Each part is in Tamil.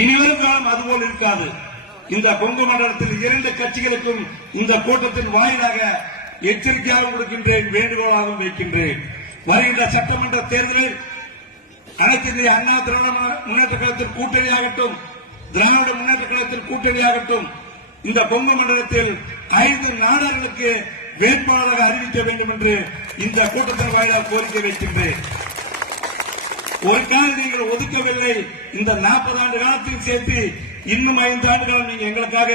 இனிவரும் காலம் அதுபோல் இருக்காது. இந்த கொங்கு மண்டலத்தில் 2 கட்சிகளுக்கும் இந்த கூட்டத்தின் வாயிலாக எச்சரிக்கையாக கொடுக்கின்றேன், வேண்டுகோளாகவும் வைக்கின்றேன். வருகின்ற சட்டமன்ற தேர்தலில் அனைத்து இந்திய அண்ணா திராவிட முன்னேற்ற கழகத்தின் கூட்டணியாகட்டும், திராவிட முன்னேற்ற கழகத்தின் கூட்டணியாகட்டும், இந்த கொங்கு மண்டலத்தில் 5 நாடார்களுக்கு வேட்பாளராக அறிவிக்க வேண்டும் என்று இந்த கூட்டத்தின் வாயிலாக கோரிக்கை வைக்கின்றேன். ஒரு காலம் நீங்கள் ஒதுக்கவில்லை, இந்த 40 ஆண்டு காலத்தில் சேர்த்து இன்னும் 5 ஆண்டுகள் நீங்க எங்களுக்காக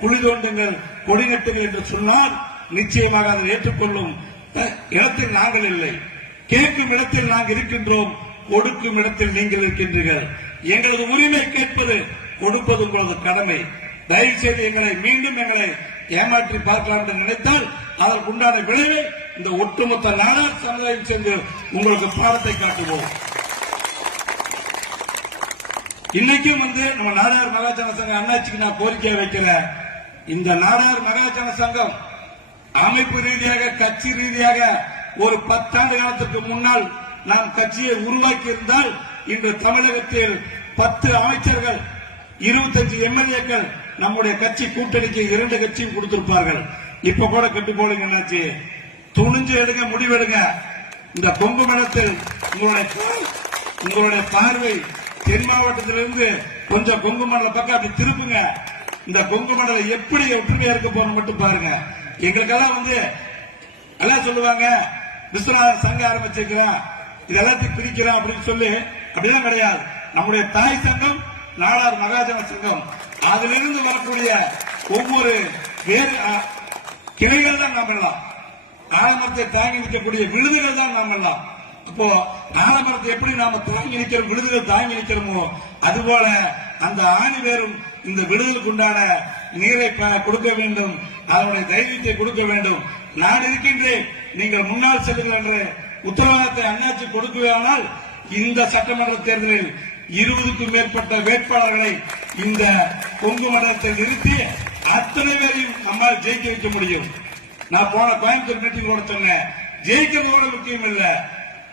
குழி தோண்டுங்கள், கொடி நட்டுங்கள் என்று சொன்னால் நிச்சயமாக அதை ஏற்றுக்கொள்ளும் இடத்தில் நாங்கள் இல்லை. கேட்கும் இடத்தில் நாங்கள் இருக்கின்றோம், கொடுக்கும் இடத்தில் நீங்கள் இருக்கின்றீர்கள். எங்களது உரிமை கேட்பது, கொடுப்பது உங்களது கடமை. தயவு செய்து மீண்டும் எங்களை ஏமாற்றி பார்க்கலாம் என்று நினைத்தால் அதற்குண்டான விளைவை இந்த ஒட்டுமொத்த நாடார் சமுதாயம் சேர்ந்து உங்களுக்கு பாடத்தை காட்டுவோம். இன்னைக்கும் நம்ம நாடார் மகாஜன சங்கம் அண்ணாச்சிக்கு நான் கோரிக்கை வைக்கிறேன். இந்த நாடார் மகாஜன சங்கம் அமைப்பு ரீதியாக, கட்சி ரீதியாக ஒரு 10 ஆண்டு காலத்திற்கு முன்னால் நாம் கட்சியை உருவாக்கி இருந்தால் இன்று தமிழகத்தில் 10 அமைச்சர்கள், 25 எம்எல்ஏக்கள் நம்முடைய கட்சி கூட்டணிக்கு 2 கட்சியும் கொடுத்திருப்பார்கள். இப்ப கூட கெட்டு போடுங்க என்னாச்சு, துணிஞ்சு எடுங்க, முடிவெடுங்க. இந்த கொங்கு மண்டலத்தில் உங்களுடைய பார்வை தென் மாவட்டத்திலிருந்து கொஞ்சம் கொங்கு மண்டல பக்கம் அப்படி திருப்புங்க. இந்த கொங்கு மண்டலம் எப்படி ஒற்றுமையா இருக்க போறோம் மட்டும் பாருங்க. எங்களுக்கெல்லாம் எல்லாம் சொல்லுவாங்க, விஸ்வநாதன் சங்கம் ஆரம்பிச்சிருக்கிறான், இது எல்லாத்தையும் பிரிக்கிறான் அப்படின்னு சொல்லி. அப்படிதான் கிடையாது. நம்முடைய தாய் சங்கம் நாடார் மகாஜன சங்கம், அதிலிருந்து வரக்கூடிய ஒவ்வொரு வேறு கிளைகள் தான் நாம் எல்லாம். ஆலமரத்தை தாங்கி நிற்கக்கூடிய விழுதுகள் தான் நாம் எல்லாம். அப்போ ஆலமரத்தை எப்படி நாம தாங்கி நிற்கிறோம், விழுதுகள் தாங்கி நிற்கிறோமோ அதுபோல அந்த ஆணி வேறும் இந்த விடுதலுக்கு உண்டான நீரை கொடுக்க வேண்டும், அதனுடைய தைரியத்தை கொடுக்க வேண்டும். நான் இருக்கின்றேன், நீங்கள் முன்னால் செல்லுங்கள் என்ற உத்தரவாதத்தை அண்ணாச்சி கொடுக்குவானால் இந்த சட்டமன்ற தேர்தலில் 20க்கும் மேற்பட்ட வேட்பாளர்களை இந்த கொங்கு மண்டலத்தில் நிறுத்தி அத்தனை பேரையும் நம்மால் ஜெயிக்க வைக்க முடியும். நான் போன கோயம்புத்தூர் மீட்டிங்கோட சொன்னேன், ஜெயிக்கிறதோட முக்கியம் இல்ல,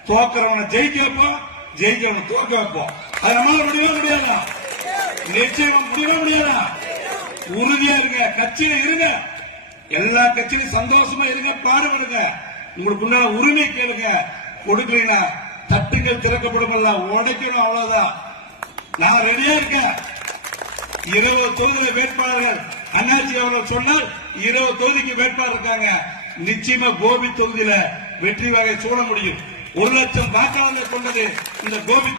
தோக்கிறவனை ஜெயிக்க வைப்போம், ஜெயிக்கிறவனை தோக்க வைப்போம். அது நம்மளால முடியவே முடியாதா? நிச்சயம் முடியவே முடியாதா? உறுதியா இருங்க, கட்சியில இருங்க, எல்லா கட்சியிலும் சந்தோஷமா இருங்க, பாடுபடுங்க. உங்களுக்கு உண்டான உரிமை கேளுங்க, கொடுக்கலீங்கன்னா தட்டுகள் திறக்கப்படும், உடைக்கணும், அவ்வளவுதான். நான் ரெடியா இருக்கேன். 20 தொகுதி வேட்பாளர்கள் அண்ணாச்சி அவர்கள் சொன்னால் 20 தொகுதிக்கு வேட்பாளர் இருக்காங்க. நிச்சயமா கோபி தொகுதியில வெற்றி வகை சூட முடியும். 1 லட்சம் வாக்காளர்கள் கொண்டது இந்த கோபி